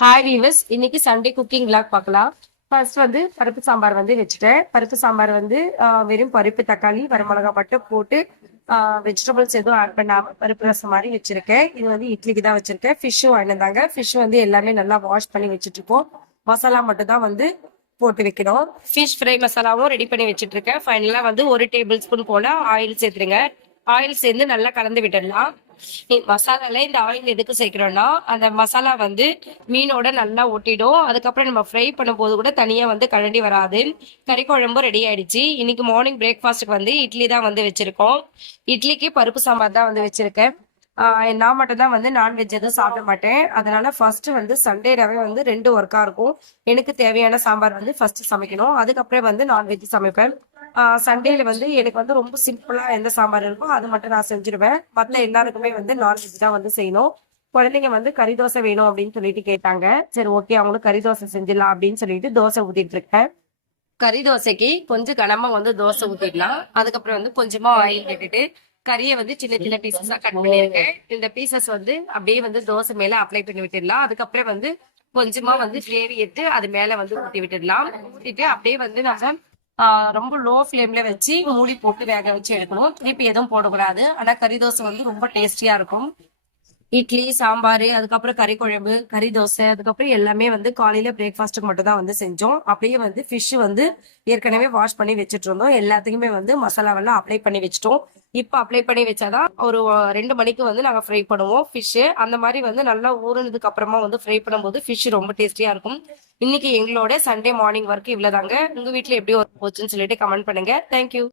Hi viewers, இன்னைக்கு Sunday cooking vlog பார்க்கலாம். First வந்து பருப்பு சாம்பார் வந்து வச்சுட்டேன். பருப்பு சாம்பார் வந்து வெறும் பருப்பு, தக்காளி, வரமிளகா மட்டும் போட்டு வெஜிடபிள்ஸ் எதுவும் ஆட் பண்ணாம பருப்பு ரசம் மாதிரி வச்சிருக்கேன். இது வந்து இட்லிக்கு தான் வச்சிருக்கேன். ஃபிஷ்ஷும் வாங்கினாங்க. ஃபிஷ் வந்து எல்லாமே நல்லா வாஷ் பண்ணி வச்சுட்டு இருக்கோம். மசாலா மட்டும் தான் வந்து போட்டு வைக்கணும். ஃபிஷ் ஃப்ரை மசாலாவும் ரெடி பண்ணி வச்சுட்டு இருக்கேன். ஃபைனலா வந்து 1 டேபிள் ஸ்பூன் போல ஆயில் சேர்த்துருங்க. ஆயில் சேர்ந்து நல்லா கலந்து விட்டுடலாம். மசாலால இந்த ஆயில் எதுக்கு சேர்க்கிறோம்னா, அந்த மசாலா வந்து மீனோட நல்லா ஒட்டிடும். அதுக்கப்புறம் நம்ம ஃப்ரை பண்ணும்போது கூட தனியா வந்து கழண்டி வராது. கறி குழம்பு ரெடி ஆயிடுச்சு. இன்னைக்கு மார்னிங் பிரேக்ஃபாஸ்ட்டுக்கு வந்து இட்லி தான் வந்து வச்சிருக்கோம். இட்லிக்கு பருப்பு சாம்பார் தான் வந்து வச்சிருக்கேன். நான் மட்டும் தான் வந்து நான்வெஜ் எதுவும் சாப்பிட மாட்டேன். அதனால ஃபர்ஸ்ட் வந்து சண்டேனாவே வந்து 2 ஒர்க்கா இருக்கும். எனக்கு தேவையான சாம்பார் வந்து ஃபர்ஸ்ட் சமைக்கணும். அதுக்கப்புறம் வந்து நான்வெஜ் சமைப்பேன். சண்டேல வந்து எனக்கு வந்து ரொம்ப சிம்பிளா எந்த சாம்பார் இருக்கோ அது மட்டும் நான் செஞ்சிருவேன். மற்ற எல்லாருக்குமே வந்து நான்வெஜ் தான் வந்து செய்யணும். குழந்தைங்க வந்து கறி தோசை வேணும் அப்படின்னு சொல்லிட்டு கேட்டாங்க. சரி, ஓகே, அவங்களுக்கு கறி தோசை செஞ்சிடலாம் அப்படின்னு சொல்லிட்டு தோசை ஊத்திட்டு இருக்கேன். கறி தோசைக்கு கொஞ்சம் கனமா வந்து தோசை ஊத்திடலாம். அதுக்கப்புறம் வந்து கொஞ்சமா ஆயில் விட்டுட்டு கறியை வந்து சின்ன சின்ன பீசஸா கட் பண்ணிருக்கேன். இந்த பீசஸ் வந்து அப்படியே வந்து தோசை மேல அப்ளை பண்ணி விட்டுடலாம். அதுக்கப்புறம் வந்து கொஞ்சமா வந்து கிரேவி எடுத்து அது மேல வந்து ஊத்தி விட்டுடலாம். ஊத்திட்டு அப்படியே வந்து நம்ம ரொம்ப லோ ஃப்ளேம்ல வச்சு மூடி போட்டு வேக வச்சு எடுக்கணும். திருப்பி எதுவும் போடக்கூடாது. ஆனா கறி தோசை வந்து ரொம்ப டேஸ்டியா இருக்கும். இட்லி, சாம்பார், அதுக்கப்புறம் கறி குழம்பு, கறி தோசை, அதுக்கப்புறம் எல்லாமே வந்து காலையில பிரேக்ஃபாஸ்ட்டுக்கு மட்டும் தான் வந்து செஞ்சோம். அப்படியே வந்து ஃபிஷ் வந்து ஏற்கனவே வாஷ் பண்ணி வச்சுட்டு இருந்தோம். எல்லாத்துக்குமே வந்து மசாலாவெல்லாம் அப்ளை பண்ணி வச்சுட்டோம். இப்போ அப்ளை பண்ணி வச்சாதான் ஒரு 2 மணிக்கு வந்து நாங்கள் ஃப்ரை பண்ணுவோம் ஃபிஷ். அந்த மாதிரி வந்து நல்லா ஊறினதுக்கு அப்புறமா வந்து ஃப்ரை பண்ணும்போது ஃபிஷ் ரொம்ப டேஸ்டியா இருக்கும். இன்னைக்கு எங்களோட சண்டே மார்னிங் ஒர்க் இவ்வளவுதாங்க. உங்க வீட்டுல எப்படி ஒர்க் போச்சுன்னு சொல்லிட்டு கமெண்ட் பண்ணுங்க. தேங்க்யூ.